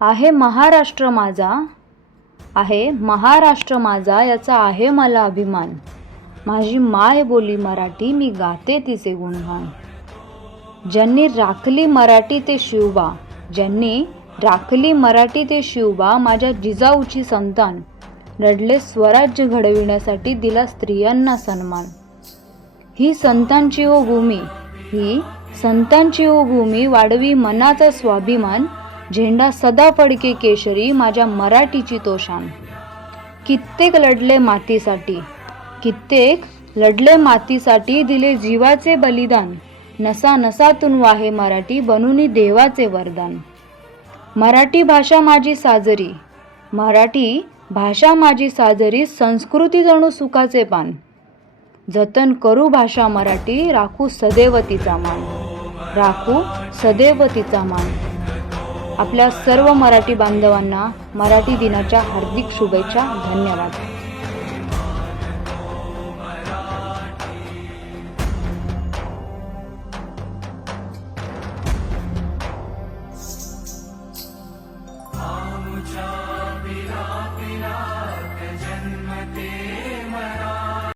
आहे महाराष्ट्र माझा आहे महाराष्ट्र माझा याचा आहे मला अभिमान. माझी माय बोली मराठी मी गाते तिचे गुणगान. ज्यांनी राखली मराठी ते शिवबा ज्यांनी राखली मराठी ते शिवबा माझ्या जिजाऊची संतान. लढले स्वराज्य घडविण्यासाठी दिला स्त्रियांना सन्मान. ही संतांची हो भूमी ही संतांची हो भूमी वाढवी मनाचा स्वाभिमान झेंडा सदा फडके केशरी माझ्या मराठीची तोशान. कित्येक लढले मातीसाठी. कित्येक लढले मातीसाठी दिले जीवाचे बलिदान. नसा नसातून वाहे मराठी बनूनी देवाचे वरदान. मराठी भाषा माझी साजरी. मराठी भाषा माझी साजरी संस्कृती जणू सुखाचे पान. जतन करू भाषा मराठी राखू सदैव तिचा मान. राखू सदैव तिचा मान. आपल्या सर्व मराठी बांधवांना मराठी दिनाच्या हार्दिक शुभेच्छा धन्यवाद.